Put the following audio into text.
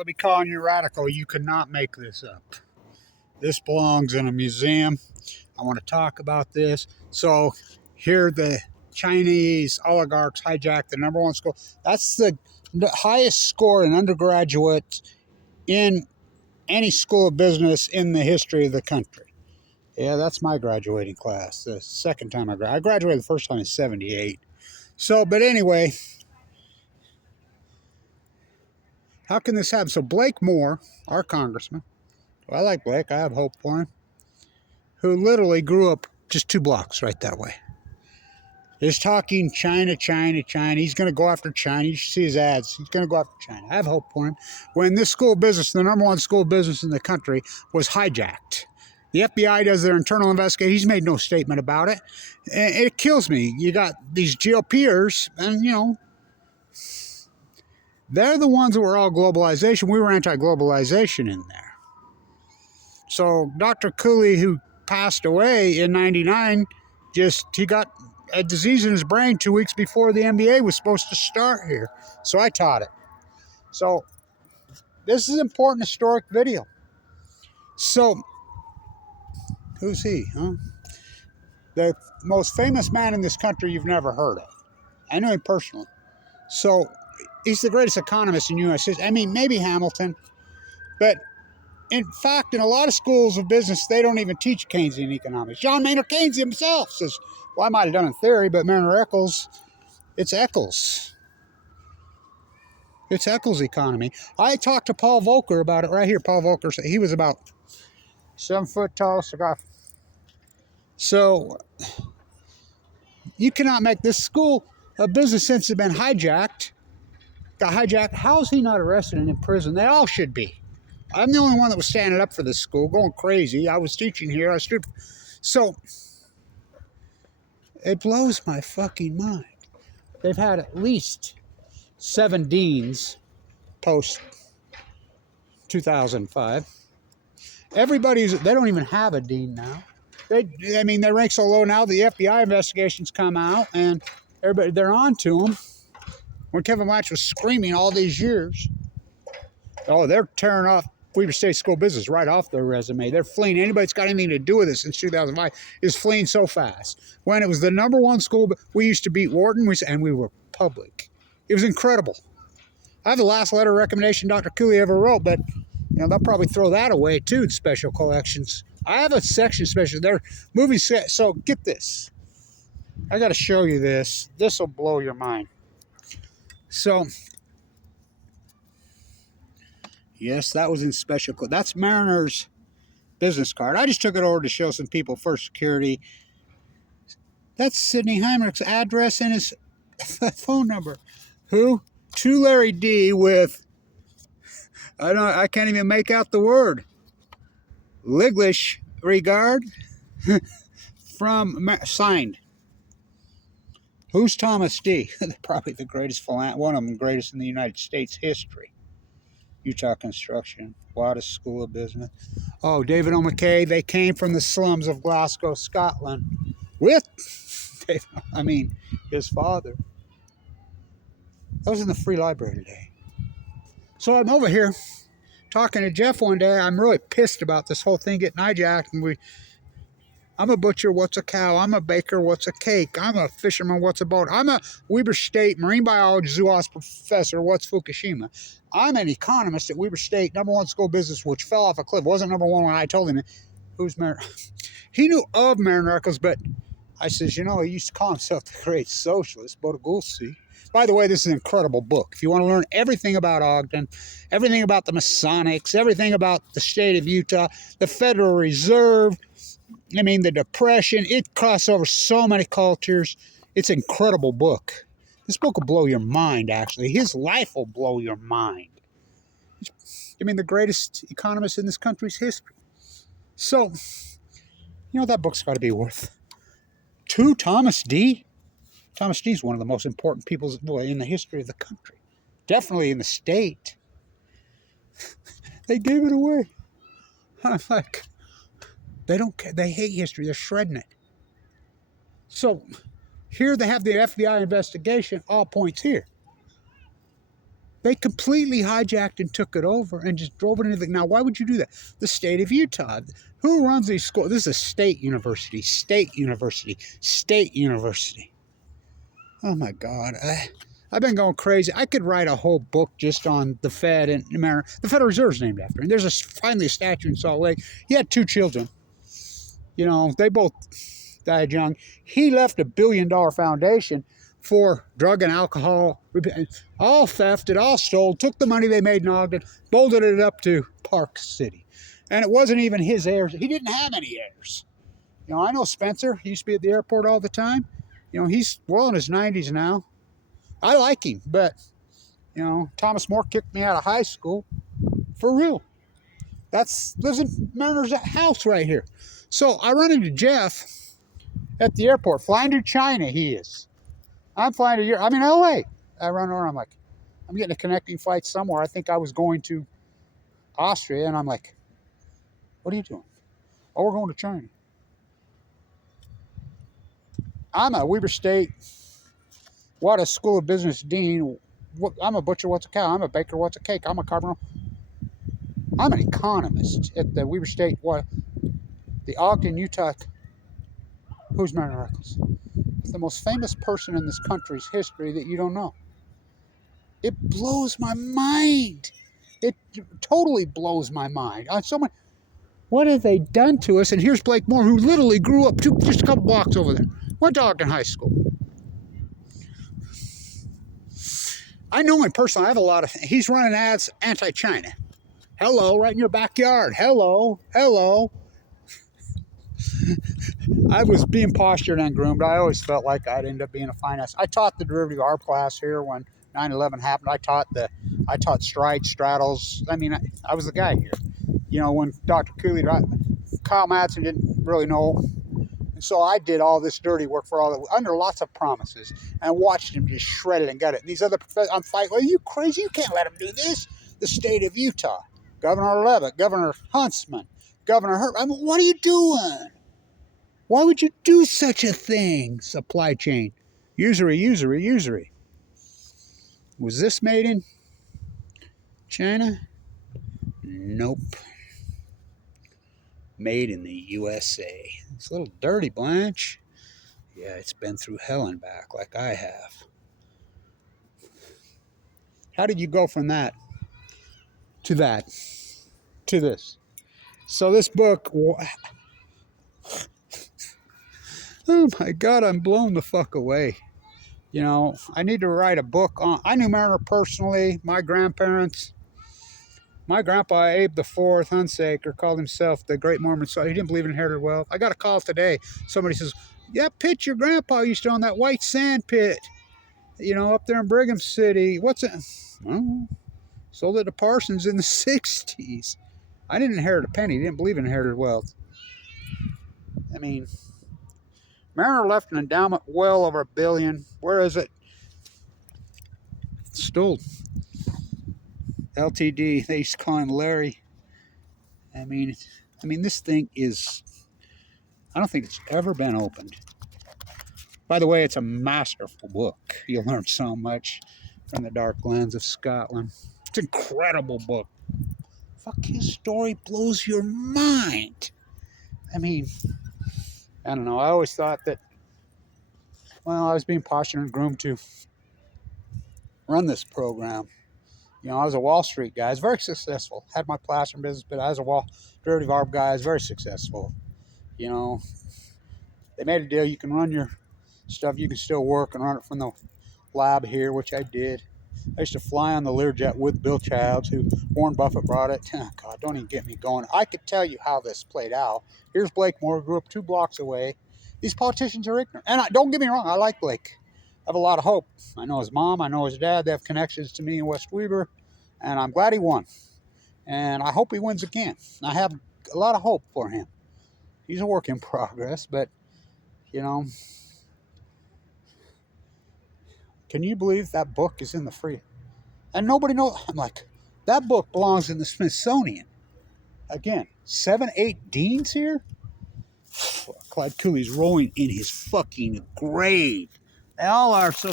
let me call on you radical. You could not make this up. This belongs in a museum. I want to talk about this. So here the Chinese oligarchs hijacked the #1 school. That's the highest score in undergraduate in any school of business in the history of the country. Yeah, that's my graduating class. The second time I graduated the first time in 78. So, but anyway, how can this happen? So Blake Moore, our congressman, I like Blake, I have hope for him, who literally grew up just 2 blocks right that way, is talking China, China, China. He's going to go after China. You should see his ads. He's going to go after China. I have hope for him. When this school of business, the #1 school of business in the country, was hijacked. The FBI does their internal investigation. He's made no statement about it. And it kills me. You got these GOPers, and, you know, they're the ones that were all globalization. We were anti-globalization in there. So Dr. Cooley, who passed away in 99, he got a disease in his brain 2 weeks before the MBA was supposed to start here. So I taught it. So this is an important historic video. So who's he, huh? The most famous man in this country you've never heard of. I know him personally. So he's the greatest economist in U.S. history. I mean, maybe Hamilton. But in fact, in a lot of schools of business, they don't even teach Keynesian economics. John Maynard Keynes himself says, well, I might have done it in theory, but Marriner Eccles, it's Eccles. It's Eccles' economy. I talked to Paul Volcker about it right here. Paul Volcker, he was about 7 foot tall, cigar. So you cannot make this school a business since it's been hijacked. Got hijacked. How is he not arrested and in prison? They all should be. I'm the only one that was standing up for this school, going crazy. I was teaching here. So it blows my fucking mind. They've had at least 7 deans post 2005. They don't even have a dean now. They rank so low now, the FBI investigations come out, and they're on to them. When Kevin Blanch was screaming all these years, oh, they're tearing off Weber State School of Business right off their resume. They're fleeing. Anybody that's got anything to do with it since 2005 is fleeing so fast. When it was the #1 school, we used to beat Wharton, and we were public. It was incredible. I have the last letter of recommendation Dr. Cooley ever wrote, but they'll probably throw that away too in special collections. I have a section special. They're movie set. So get this. I got to show you this. This will blow your mind. So, yes, that was in special. That's Marriner's business card. I just took it over to show some people for security. That's Sidney Heinrich's address and his phone number. Who? To Larry D with, I can't even make out the word. Liglish regard signed. Who's Thomas D? Probably the greatest one of them, greatest in the United States history. Utah Construction, Wadis School of Business. Oh, David O. McKay. They came from the slums of Glasgow, Scotland, with his father. That was in the Free Library today. So I'm over here talking to Jeff one day. I'm really pissed about this whole thing getting hijacked. And I'm a butcher, what's a cow? I'm a baker, what's a cake? I'm a fisherman, what's a boat? I'm a Weber State marine biology zoology professor, what's Fukushima? I'm an economist at Weber State, #1 school of business, which fell off a cliff. Wasn't #1 when I told him. Who's Marriner? He knew of Marriner Eccles, but I says, he used to call himself the great socialist, Botagulsi. By the way, this is an incredible book. If you want to learn everything about Ogden, everything about the Masonics, everything about the state of Utah, the Federal Reserve, the Depression, it crosses over so many cultures. It's an incredible book. This book will blow your mind, actually. His life will blow your mind. The greatest economist in this country's history. So, that book's got to be worth. To Thomas D. Thomas D is one of the most important people in the history of the country. Definitely in the state. They gave it away. I'm like, they don't care. They hate history. They're shredding it. So here they have the FBI investigation. All points here. They completely hijacked and took it over and just drove it into the... Now, why would you do that? The state of Utah. Who runs these schools? This is a state university, state university, state university. Oh, my God. I've been going crazy. I could write a whole book just on the Fed and America. The Federal Reserve's named after him. There's finally a statue in Salt Lake. He had 2 children. You know, they both died young. He left $1 billion foundation for drug and alcohol, all thefted, all stole, took the money they made in Ogden, bolted it up to Park City. And it wasn't even his heirs. He didn't have any heirs. You know, I know Spencer. He used to be at the airport all the time. You know, he's well in his 90s now. I like him, but, you know, Thomas More kicked me out of high school. For real. Lives in Mariner's house right here. So I run into Jeff at the airport, flying to China, he is. I'm flying to Europe. I'm in LA. I run over, I'm like, I'm getting a connecting flight somewhere. I think I was going to Austria, and I'm like, what are you doing? Oh, we're going to China. I'm a Weber State, what a School of Business dean. I'm a butcher, what's a cow? I'm a baker, what's a cake? I'm a carpenter. I'm an economist at the Weber State, the Ogden, Utah. Who's Marriner Eccles? The most famous person in this country's history that you don't know. It blows my mind. It totally blows my mind. What have they done to us? And here's Blake Moore, who literally grew up just a couple blocks over there. Went to Ogden High School. I know him personally. I have a lot of... He's running ads anti-China. Hello, right in your backyard. Hello, hello. I was being postured and groomed. I always felt like I'd end up being a finance. I taught the derivative arb class here when 9/11 happened. I taught stride straddles. I mean, I was the guy here. You know, when Dr. Cooley, Kyle Madsen didn't really know. And so I did all this dirty work under lots of promises, and watched him just shred it and gut it. And these other professors, I'm fighting, are you crazy? You can't let him do this. The state of Utah, Governor Levitt, Governor Huntsman, Governor Hurt. I mean, what are you doing? Why would you do such a thing? Supply chain. Usury, usury, usury. Was this made in China? Nope. Made in the USA. It's a little dirty, Blanche. Yeah, it's been through hell and back like I have. How did you go from that to this? So this book... Oh my God, I'm blown the fuck away. You know, I need to write a book on... I knew Marriner personally, my grandparents. My grandpa, Abe IV Hunsaker, called himself the Great Mormon Son. He didn't believe in inherited wealth. I got a call today. Somebody says, yeah, pit your grandpa used to own that white sand pit, you know, up there in Brigham City. What's it? Well, sold it to Parsons in the 60s. I didn't inherit a penny. He didn't believe in inherited wealth. I mean... Marriner left an endowment well over $1 billion. Where is it? Still LTD. They used to call him Larry. I mean, this thing is... I don't think it's ever been opened. By the way, it's a masterful book. You'll learn so much from the dark lands of Scotland. It's an incredible book. Fuck, his story blows your mind. I mean... I don't know. I always thought that, well, I was being postured and groomed to run this program. You know, I was a Wall Street guy. I was very successful. Had my plastering business, but I was a derivative arb guy. I was very successful. You know, they made a deal. You can run your stuff. You can still work and run it from the lab here, which I did. I used to fly on the Learjet with Bill Childs, who Warren Buffett brought it. Oh, God, don't even get me going. I could tell you how this played out. Here's Blake Moore, grew up 2 blocks away. These politicians are ignorant. And don't get me wrong, I like Blake. I have a lot of hope. I know his mom. I know his dad. They have connections to me in West Weber. And I'm glad he won. And I hope he wins again. I have a lot of hope for him. He's a work in progress, but, you know... Can you believe that book is in the free? And nobody knows. I'm like, that book belongs in the Smithsonian. Again, 7, 8 deans here? Clyde Cooley's rolling in his fucking grave. They all are so